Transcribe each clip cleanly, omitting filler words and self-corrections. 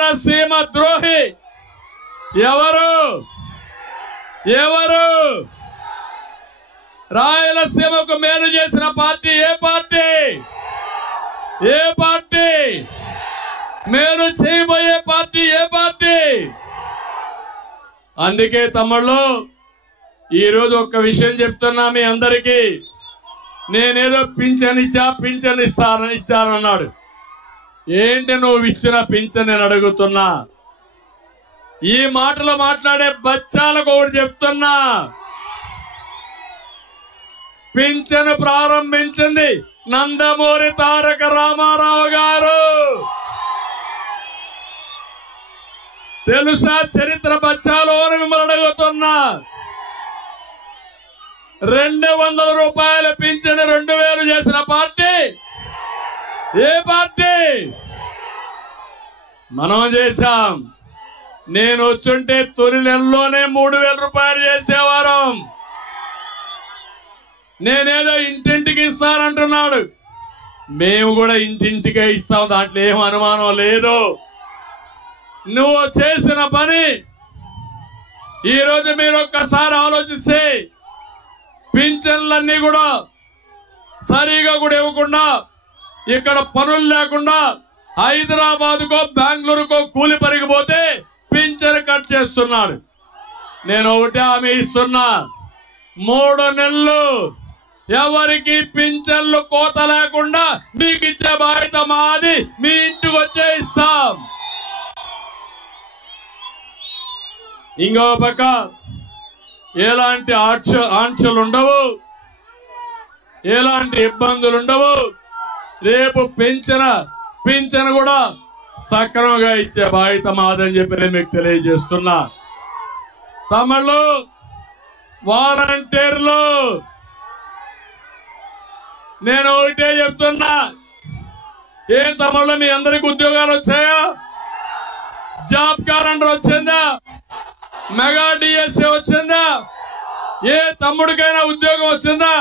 రాయలసీమ ద్రోహి ఎవరు? ఎవరు? రాయలసీమకు మేలు చేసిన పార్టీ ఏ పార్టీ? ఏ పార్టీ? మేలు చేయబోయే పార్టీ ఏ పార్టీ? అందుకే తమ్ముళ్ళు ఈరోజు ఒక్క విషయం చెప్తున్నా మీ అందరికీ. నేనేదో పింఛన్ ఇచ్చానన్నాడు. ఏంటి నువ్వు ఇచ్చిన పింఛన్ నేను అడుగుతున్నా. ఈ మాటలు మాట్లాడే బచ్చాలకు ఒకటి చెప్తున్నా. పింఛను ప్రారంభించింది నందమూరి తారక రామారావు గారు. తెలుసా చరిత్ర బచ్చాలు అని మిమ్మల్ని అడుగుతున్నా. 200 రూపాయల పింఛను 2000 చేసిన పార్టీ ఏ పార్టీ? మనం చేశాం. నేను వచ్చుంటే తొలి నెలలోనే 3000 రూపాయలు చేసేవారు. నేనేదో ఇంటింటికి ఇస్తానంటున్నాడు. మేము కూడా ఇంటింటికే ఇస్తాం, దాంట్లో ఏం అనుమానం లేదు. నువ్వు చేసిన పని ఈరోజు మీరు ఒక్కసారి ఆలోచిస్తే పింఛన్లన్నీ కూడా సరిగా కూడా ఇవ్వకుండా, ఇక్కడ పనులు లేకుండా హైదరాబాద్కో బెంగళూరుకో కూలి పరిగిపోతే పింఛన్ కట్ చేస్తున్నాడు. నేను ఒకటే హామీ ఇస్తున్నా, 3 నెలలు ఎవరికి పింఛన్లు కోత లేకుండా మీకు ఇచ్చే బాధ్యత మాది. మీ ఇంటికి వచ్చే ఇస్తాం. ఇంకో పక్క ఎలాంటి ఆంక్షలు ఉండవు, ఎలాంటి ఇబ్బందులు ఉండవు. రేపు పింఛన్ కూడా సక్రమంగా ఇచ్చే బాధ్యత మాదని చెప్పి నేను మీకు తెలియజేస్తున్నా. తమిళు వాలంటీర్లు నేను ఒకటే చెప్తున్నా. ఏం తమిళ మీ అందరికి ఉద్యోగాలు వచ్చాయా? జాబ్ క్యాలెండర్ వచ్చిందా? మెగా డిఎస్ఏ వచ్చిందా? ఏ తమ్ముడికైనా ఉద్యోగం వచ్చిందా?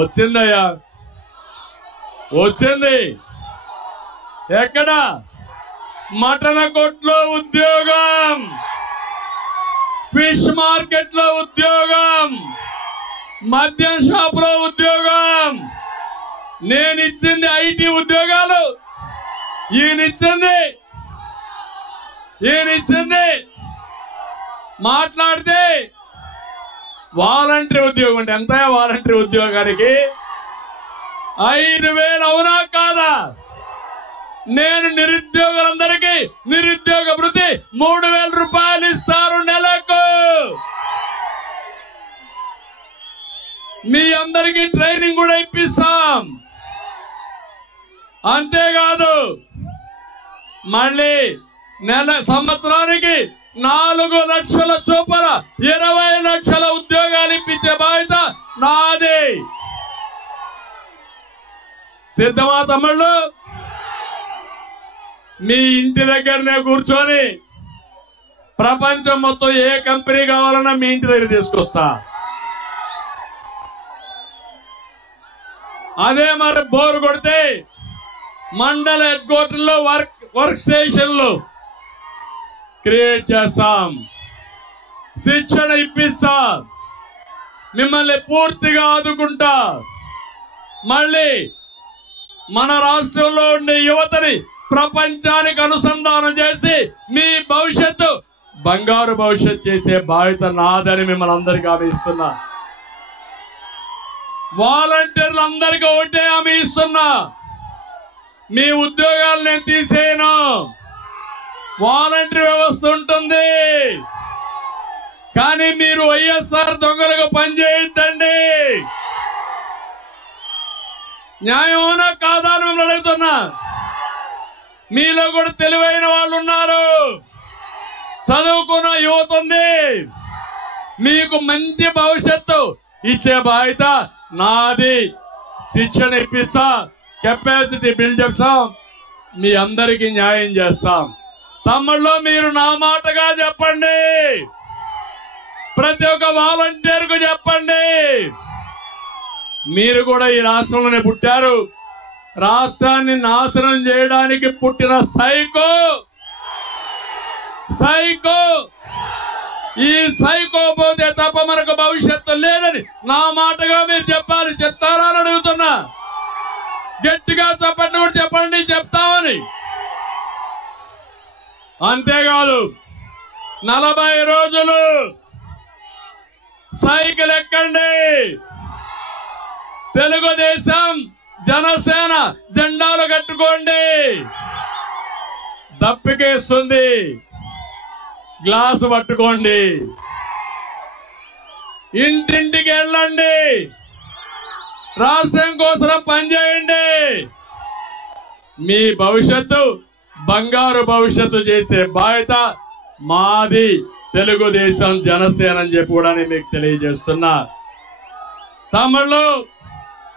వచ్చిందయ్యా, వచ్చింది. ఎక్కడ? మటన్ కొట్లో ఉద్యోగం, ఫిష్ మార్కెట్ లో ఉద్యోగం, మద్యం షాప్ లో ఉద్యోగం. నేను ఇచ్చింది ఐటీ ఉద్యోగాలు. ఈయనిచ్చింది మాట్లాడితే వాలంటరీ ఉద్యోగం అంటే ఎంత? వాలంటరీ ఉద్యోగానికి 5000 అవునా కాదా? నేను నిరుద్యోగులందరికీ నిరుద్యోగ భృతి 3000 రూపాయలు ఇస్తారు నెలకు. మీ అందరికీ ట్రైనింగ్ కూడా ఇప్పిస్తాం. అంతేకాదు మళ్ళీ సంవత్సరానికి 4 లక్షల చొప్పున 20 లక్షల ఉద్యోగాలు ఇప్పించే బాధ్యత నాది. సిద్ధమా తమ్ముళ్ళు? మీ ఇంటి దగ్గరనే కూర్చొని ప్రపంచం మొత్తం ఏ కంపెనీ కావాలన్నా మీ ఇంటి దగ్గర తీసుకొస్తా. అదే మరి బోర్ కొడితే మండల హెడ్ క్వార్టర్లో వర్క్ స్టేషన్లు క్రియేట్ చేస్తాం, శిక్షణ ఇప్పిస్తా, మిమ్మల్ని పూర్తిగా ఆదుకుంటా. మళ్ళీ మన రాష్ట్రంలో ఉండే యువతని ప్రపంచానికి అనుసంధానం చేసి మీ భవిష్యత్తు బంగారు భవిష్యత్తు చేసే బాధ్యత నాదని మిమ్మల్ని అందరికీ హామీ ఇస్తున్నా. వాలంటీర్లు అందరికీ ఒకటే హామీ ఇస్తున్నా, మీ ఉద్యోగాలు నేను తీసేయను. వాలంటీర్ వ్యవస్థ ఉంటుంది, కానీ మీరు వైఎస్ఆర్ దొంగలకు పనిచేయద్దండి. న్యాయమోనా కాదా అని మిమ్మల్ని అడుగుతున్నా. మీలో కూడా తెలివైన వాళ్ళు ఉన్నారు, చదువుకున్న యువత ఉంది. మీకు మంచి భవిష్యత్తు ఇచ్చే బాధ్యత నాది. శిక్షణ ఇప్పిస్తా, కెపాసిటీ బిల్డ్ చేస్తాం, మీ అందరికీ న్యాయం చేస్తాం. తమ్ముళ్ళు మీరు నా మాటగా చెప్పండి, ప్రతి ఒక్క వాలంటీర్ కు చెప్పండి. మీరు కూడా ఈ రాష్ట్రంలోనే పుట్టారు. రాష్ట్రాన్ని నాశనం చేయడానికి పుట్టిన సైకో సైకో ఈ సైకో పోతే తప్ప మనకు భవిష్యత్తు లేదని నా మాటగా మీరు చెప్పాలి. చెప్తారా అని అడుగుతున్నా. గట్టిగా చెప్పండి కూడా చెప్పండి, చెప్తామని. అంతేకాదు 40 రోజులు సైకిల్ ఎక్కండి, తెలుగుదేశం జనసేన జెండాలు కట్టుకోండి. దప్పికేస్తుంది, గ్లాసు పట్టుకోండి, ఇంటింటికి వెళ్ళండి, రాష్ట్రం కోసం పనిచేయండి. మీ భవిష్యత్తు బంగారు భవిష్యత్తు చేసే బాధ్యత మాది, తెలుగుదేశం జనసేన అని చెప్పి కూడా నేను మీకు తెలియజేస్తున్నా. తమిళు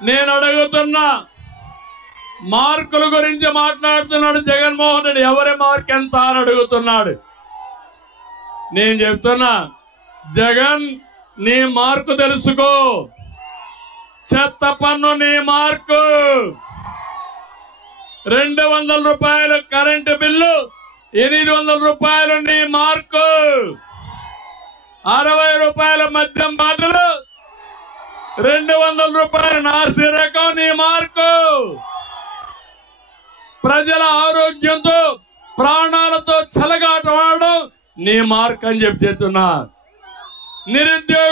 నేను అడుగుతున్నా, మార్కుల గురించి మాట్లాడుతున్నాడు జగన్మోహన్ రెడ్డి. ఎవరి మార్క్ ఎంత అని అడుగుతున్నాడు. నేను చెప్తున్నా, జగన్ నీ మార్కు తెలుసుకో. చెత్త పన్ను నీ మార్కు. 200 రూపాయలు కరెంటు బిల్లు, 800 రూపాయలు నీ మార్కు. 60 రూపాయల మద్యం బాటలు, 200 రూపాయలు నాసిరకం నీ మార్కు. ప్రజల ఆరోగ్యంతో ప్రాణాలతో చెలగాటమాడడం నీ మార్క్ అని చెప్తున్నా. నిరుద్యోగ